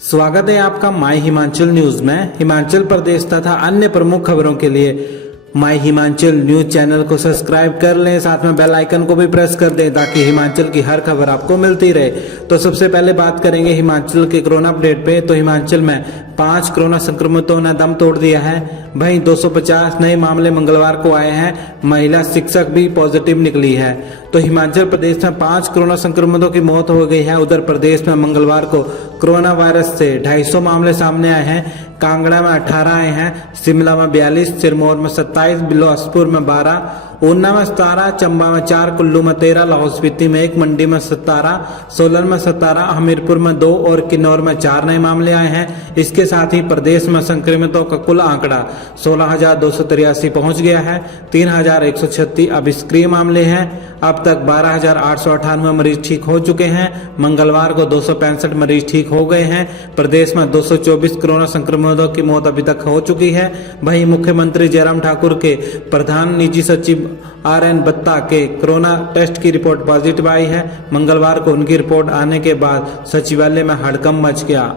स्वागत है आपका माय हिमाचल न्यूज में। हिमाचल प्रदेश तथा अन्य प्रमुख खबरों के लिए माय हिमाचल न्यूज चैनल को सब्सक्राइब कर लें, साथ में बेल आइकन को भी प्रेस कर दें ताकि हिमाचल की हर खबर आपको मिलती रहे। तो सबसे पहले बात करेंगे हिमाचल के कोरोना अपडेट पे। तो हिमाचल में 5 कोरोना संक्रमितों ने दम तोड़ दिया है। वहीं 250 नए मामले मंगलवार को आए हैं। महिला शिक्षक भी पॉजिटिव निकली है। तो हिमाचल प्रदेश में 5 कोरोना संक्रमितों की मौत हो गई है। उधर प्रदेश में मंगलवार को कोरोना वायरस से 250 मामले सामने आए हैं। कांगड़ा में 18 आए हैं, शिमला में 42, सिरमौर में 27, बिलासपुर में 12, ऊना में 17, चंबा में 4, कुल्लू में 13, लाहौल स्पीति में 1, मंडी में 17, सोलन में 17, हमीरपुर में 2 और किन्नौर में 4 नए मामले आए हैं। इसके साथ ही प्रदेश में संक्रमितों का कुल आंकड़ा 16,283 पहुंच गया है। 3,136 अब सक्रिय मामले हैं। अब तक 12,898 मरीज ठीक हो चुके हैं। मंगलवार को 265 मरीज ठीक हो गए हैं। प्रदेश में 224 कोरोना संक्रमितों की मौत अभी तक हो चुकी है। वहीं मुख्यमंत्री जयराम ठाकुर के प्रधान निजी सचिव RN बत्ता के कोरोना टेस्ट की रिपोर्ट पॉजिटिव आई है। मंगलवार को उनकी रिपोर्ट आने के बाद सचिवालय में हड़कंप मच गया।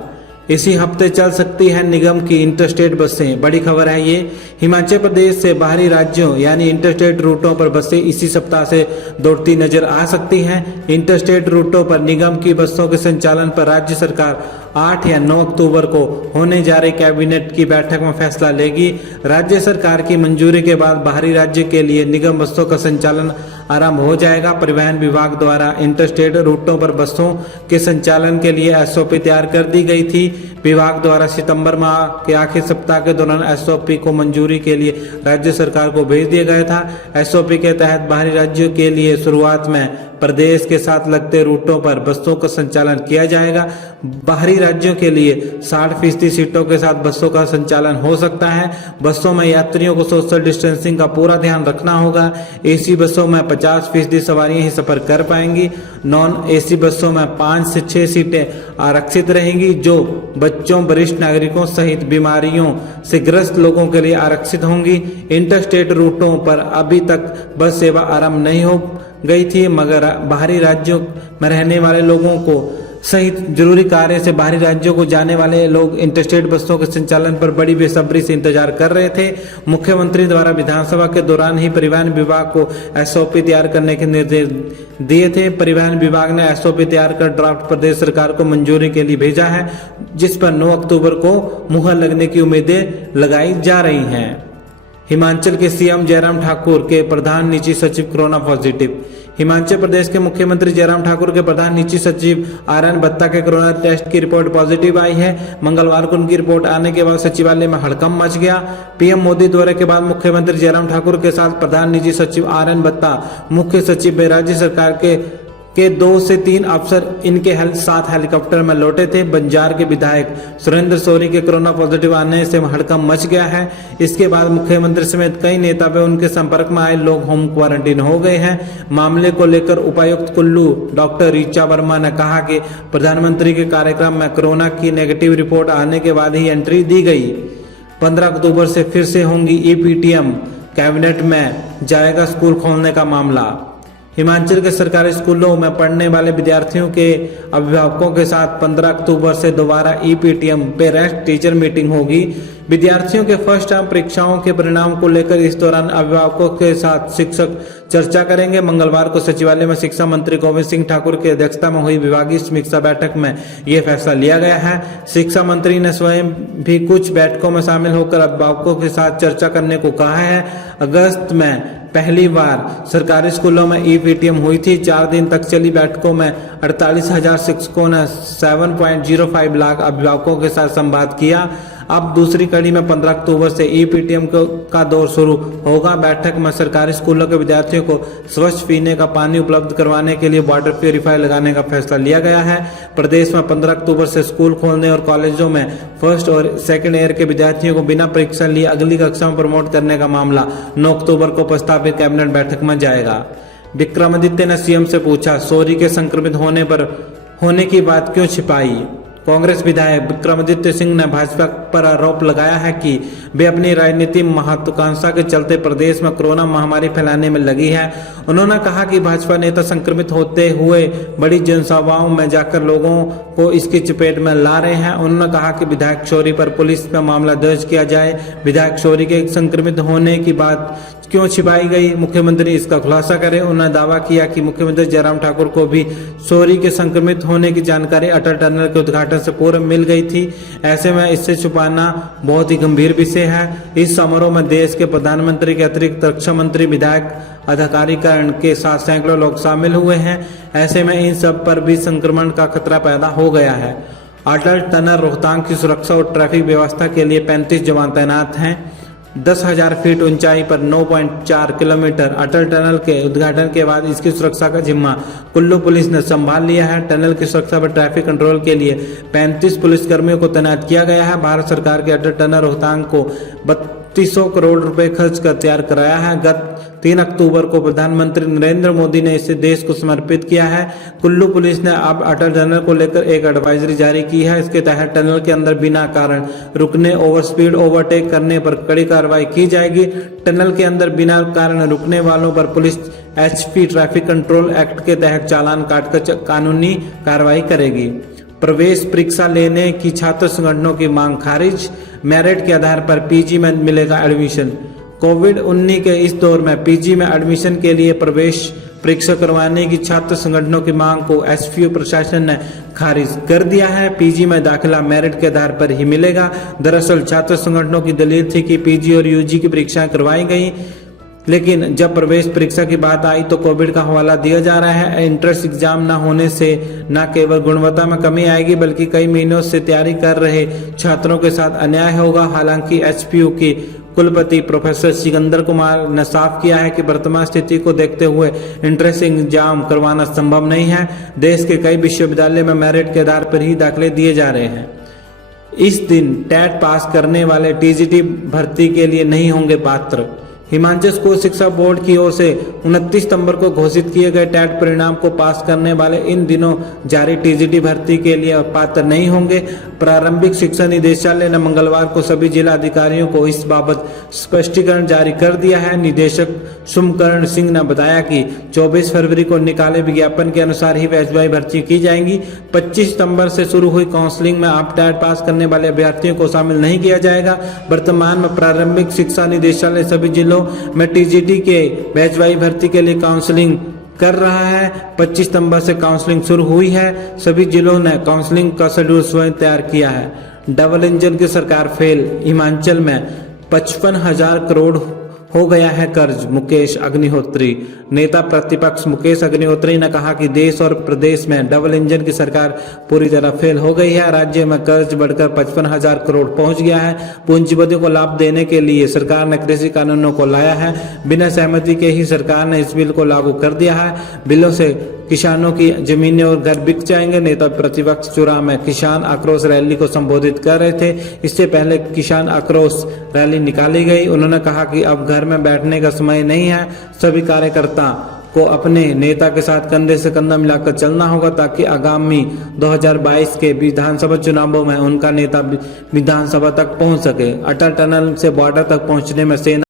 इसी हफ्ते चल सकती है निगम की इंटरस्टेट बसें। बड़ी खबर है ये। हिमाचल प्रदेश से बाहरी राज्यों यानी इंटरस्टेट रूटों पर बसें इसी सप्ताह से दौड़ती नजर आ सकती हैं। इंटरस्टेट रूटों पर निगम की बसों के संचालन पर राज्य सरकार 8 या 9 अक्टूबर को होने जा रही कैबिनेट की बैठक में फैसला लेगी। राज्य सरकार की मंजूरी के बाद बाहरी राज्य के लिए निगम बसों का संचालन आरंभ हो जाएगा। परिवहन विभाग द्वारा इंटरस्टेट रूटों पर बसों के संचालन के लिए SOP तैयार कर दी गई थी। विभाग द्वारा सितंबर माह के आखिरी सप्ताह के दौरान SOP को मंजूरी के लिए राज्य सरकार को भेज दिया गया था। SOP के तहत बाहरी राज्यों के लिए शुरुआत में प्रदेश के साथ लगते रूटों पर बसों का संचालन किया जाएगा। बाहरी राज्यों के लिए 60% सीटों के साथ बसों का संचालन हो सकता है। बसों में यात्रियों को सोशल डिस्टेंसिंग का पूरा ध्यान रखना होगा। AC बसों में 50% सवारियां ही सफर कर पाएंगी। नॉन AC बसों में 5 से 6 सीटें आरक्षित रहेंगी, जो बच्चों, वरिष्ठ नागरिकों सहित बीमारियों से ग्रस्त लोगों के लिए आरक्षित होंगी। इंटरस्टेट रूटों पर अभी तक बस सेवा आरंभ नहीं हो गई थी, मगर बाहरी राज्यों में रहने वाले लोगों को सहित जरूरी कार्य से बाहरी राज्यों को जाने वाले लोग इंटरस्टेट बसों के संचालन पर बड़ी बेसब्री से इंतजार कर रहे थे। मुख्यमंत्री द्वारा विधानसभा के दौरान ही परिवहन विभाग को SOP तैयार करने के निर्देश दिए थे। परिवहन विभाग ने SOP तैयार कर ड्राफ्ट प्रदेश सरकार को मंजूरी के लिए भेजा है, जिस पर 9 अक्टूबर को मुहर लगने की उम्मीदें लगाई जा रही हैं। हिमाचल के CM जयराम ठाकुर के प्रधान निजी सचिव कोरोना पॉजिटिव। हिमाचल प्रदेश के मुख्यमंत्री जयराम ठाकुर के प्रधान निजी सचिव RN बत्ता के कोरोना टेस्ट की रिपोर्ट पॉजिटिव आई है। मंगलवार को उनकी रिपोर्ट आने के बाद सचिवालय में हड़कंप मच गया। PM मोदी दौरे के बाद मुख्यमंत्री जयराम ठाकुर के साथ प्रधान निजी सचिव RN बत्ता, मुख्य सचिव में राज्य सरकार के 2 से 3 अफसर इनके साथ हेलीकॉप्टर में लौटे थे। बंजार के विधायक सुरेंद्र शौरी के कोरोना पॉजिटिव आने से हड़कंप मच गया है। इसके बाद मुख्यमंत्री समेत कई नेता व उनके संपर्क में आए लोग होम क्वारंटीन हो गए हैं। मामले को लेकर उपायुक्त कुल्लू डॉक्टर ऋचा वर्मा ने कहा कि प्रधानमंत्री के कार्यक्रम में कोरोना की नेगेटिव रिपोर्ट आने के बाद ही एंट्री दी गई। 15 अक्टूबर से फिर से होंगी EPTM। कैबिनेट में जाएगा स्कूल खोलने का मामला। हिमाचल के सरकारी स्कूलों में पढ़ने वाले विद्यार्थियों के अभिभावकों के साथ 15 अक्टूबर से दोबारा EPTM पेरेंट्स टीचर मीटिंग होगी। विद्यार्थियों के फर्स्ट टर्म परीक्षाओं के परिणाम को लेकर इस दौरान अभिभावकों के साथ शिक्षक चर्चा करेंगे। मंगलवार को सचिवालय में शिक्षा मंत्री गोविंद सिंह ठाकुर की अध्यक्षता में हुई विभागीय समीक्षा बैठक में यह फैसला लिया गया है। शिक्षा मंत्री ने स्वयं भी कुछ बैठकों में शामिल होकर अभिभावकों के साथ चर्चा करने को कहा है। अगस्त में पहली बार सरकारी स्कूलों में EPTM हुई थी। 4 दिन तक चली बैठकों में 48,000 शिक्षकों ने 7.05 लाख अभिभावकों के साथ संवाद किया। अब दूसरी कड़ी में 15 अक्टूबर से EPTM का दौर शुरू होगा। बैठक में सरकारी स्कूलों के विद्यार्थियों को स्वच्छ पीने का पानी उपलब्ध करवाने के लिए वाटर प्यूरिफायर लगाने का फैसला लिया गया है। प्रदेश में 15 अक्टूबर से स्कूल खोलने और कॉलेजों में फर्स्ट और सेकेंड ईयर के विद्यार्थियों को बिना परीक्षा लिए अगली कक्षा में प्रमोट करने का मामला 9 अक्टूबर को प्रस्तावित कैबिनेट बैठक में जाएगा। विक्रमादित्य ने CM से पूछा, सौरी के संक्रमित होने की बात क्यों छिपाई। कांग्रेस विधायक विक्रमादित्य सिंह ने भाजपा पर आरोप लगाया है कि वे अपनी राजनीतिक महत्वाकांक्षा के चलते प्रदेश में कोरोना महामारी फैलाने में लगी है। उन्होंने कहा कि भाजपा नेता संक्रमित होते हुए बड़ी जनसभाओं में जाकर लोगों को इसकी चपेट में ला रहे हैं। उन्होंने कहा कि विधायक शौरी पर पुलिस में मामला दर्ज किया जाए। विधायक शौरी के संक्रमित होने की बात क्यों छिपाई गई, मुख्यमंत्री इसका खुलासा करें। उन्होंने दावा किया कि मुख्यमंत्री जयराम ठाकुर को भी शौरी के संक्रमित होने की जानकारी अटल टनल के उद्घाटन से पूर्व मिल गई थी। ऐसे में इससे छुपाना बहुत ही गंभीर विषय है। इस समारोह में देश के प्रधानमंत्री के अतिरिक्त रक्षा मंत्री, विधायक, अधिकारीगण के साथ सैकड़ों लोग शामिल हुए हैं। ऐसे में इन सब पर भी संक्रमण का खतरा पैदा हो गया है। अटल टनल रोहतांग की सुरक्षा और ट्रैफिक व्यवस्था के लिए 35 जवान तैनात हैं। 10,000 फीट ऊंचाई पर 9.4 किलोमीटर अटल टनल के उद्घाटन के बाद इसकी सुरक्षा का जिम्मा कुल्लू पुलिस ने संभाल लिया है। टनल की सुरक्षा पर ट्रैफिक कंट्रोल के लिए 35 पुलिसकर्मियों को तैनात किया गया है। भारत सरकार के अटल टनल रोहतांग को 3200 करोड़ रुपए खर्च कर तैयार कराया है। गत 3 अक्टूबर को प्रधानमंत्री नरेंद्र मोदी ने इसे देश को समर्पित किया है। कुल्लू पुलिस ने अब अटल टनल को लेकर एक एडवाइजरी जारी की है। इसके तहत टनल के अंदर बिना कारण रुकने, ओवर स्पीड, ओवरटेक करने पर कड़ी कार्रवाई की जाएगी। टनल के अंदर बिना कारण रुकने वालों पर police HP traffic control act के तहत चालान काटकर कानूनी कार्रवाई करेगी। प्रवेश परीक्षा लेने की छात्र संगठनों की मांग खारिज, मेरिट के आधार पर PG में मिलेगा एडमिशन। कोविड-19 के इस दौर में PG में एडमिशन के लिए प्रवेश परीक्षा करवाने की छात्र संगठनों की मांग को SPU प्रशासन ने खारिज कर दिया है। PG में दाखिला मेरिट के आधार पर ही मिलेगा। दरअसल छात्र संगठनों की दलील थी कि PG और UG की परीक्षाएं करवाई गई, लेकिन जब प्रवेश परीक्षा की बात आई तो कोविड का हवाला दिया जा रहा है। एंट्रेंस एग्जाम न होने से न केवल गुणवत्ता में कमी आएगी बल्कि कई महीनों से तैयारी कर रहे छात्रों के साथ अन्याय होगा। हालांकि SPU के कुलपति प्रोफेसर सिकंदर कुमार ने साफ किया है कि वर्तमान स्थिति को देखते हुए एंट्रेंस एग्जाम करवाना संभव नहीं है। देश के कई विश्वविद्यालय में मेरिट के आधार पर ही दाखिले दिए जा रहे हैं। इस दिन टेट पास करने वाले TGT भर्ती के लिए नहीं होंगे पात्र। हिमाचल स्कूल शिक्षा बोर्ड की ओर से 29 सितंबर को घोषित किए गए टेट परिणाम को पास करने वाले इन दिनों जारी TGT भर्ती के लिए पात्र नहीं होंगे। प्रारंभिक शिक्षा निदेशालय ने मंगलवार को सभी जिला अधिकारियों को इस बाबत स्पष्टीकरण जारी कर दिया है। निदेशक सुमकरण सिंह ने बताया कि 24 फरवरी को निकाले विज्ञापन के अनुसार ही वाई भर्ती की जाएंगी। 25 सितंबर से शुरू हुई काउंसलिंग में अब टेट पास करने वाले अभ्यर्थियों को शामिल नहीं किया जाएगा। वर्तमान में प्रारंभिक शिक्षा निदेशालय सभी जिलों में TGT के बैच वाई भर्ती के लिए काउंसलिंग कर रहा है। 25 सितंबर से काउंसलिंग शुरू हुई है। सभी जिलों ने काउंसलिंग का शेड्यूल स्वयं तैयार किया है। डबल इंजन की सरकार फेल, हिमाचल में 55,000 करोड़ हो गया है कर्ज, मुकेश अग्निहोत्री। नेता प्रतिपक्ष मुकेश अग्निहोत्री ने कहा कि देश और प्रदेश में डबल इंजन की सरकार पूरी तरह फेल हो गई है। राज्य में कर्ज बढ़कर 55,000 करोड़ पहुंच गया है। पूंजीपतियों को लाभ देने के लिए सरकार ने कृषि कानूनों को लाया है। बिना सहमति के ही सरकार ने इस बिल को लागू कर दिया है। बिलों से किसानों की जमीनें और घर बिक जाएंगे। नेता प्रतिपक्ष चुरा में किसान आक्रोश रैली को संबोधित कर रहे थे। इससे पहले किसान आक्रोश रैली निकाली गई। उन्होंने कहा कि अब घर में बैठने का समय नहीं है। सभी कार्यकर्ता को अपने नेता के साथ कंधे से कंधा मिलाकर चलना होगा ताकि आगामी 2022 के विधानसभा चुनावों में उनका नेता विधानसभा तक पहुंच सके। अटल टनल से बॉर्डर तक पहुंचने में सेना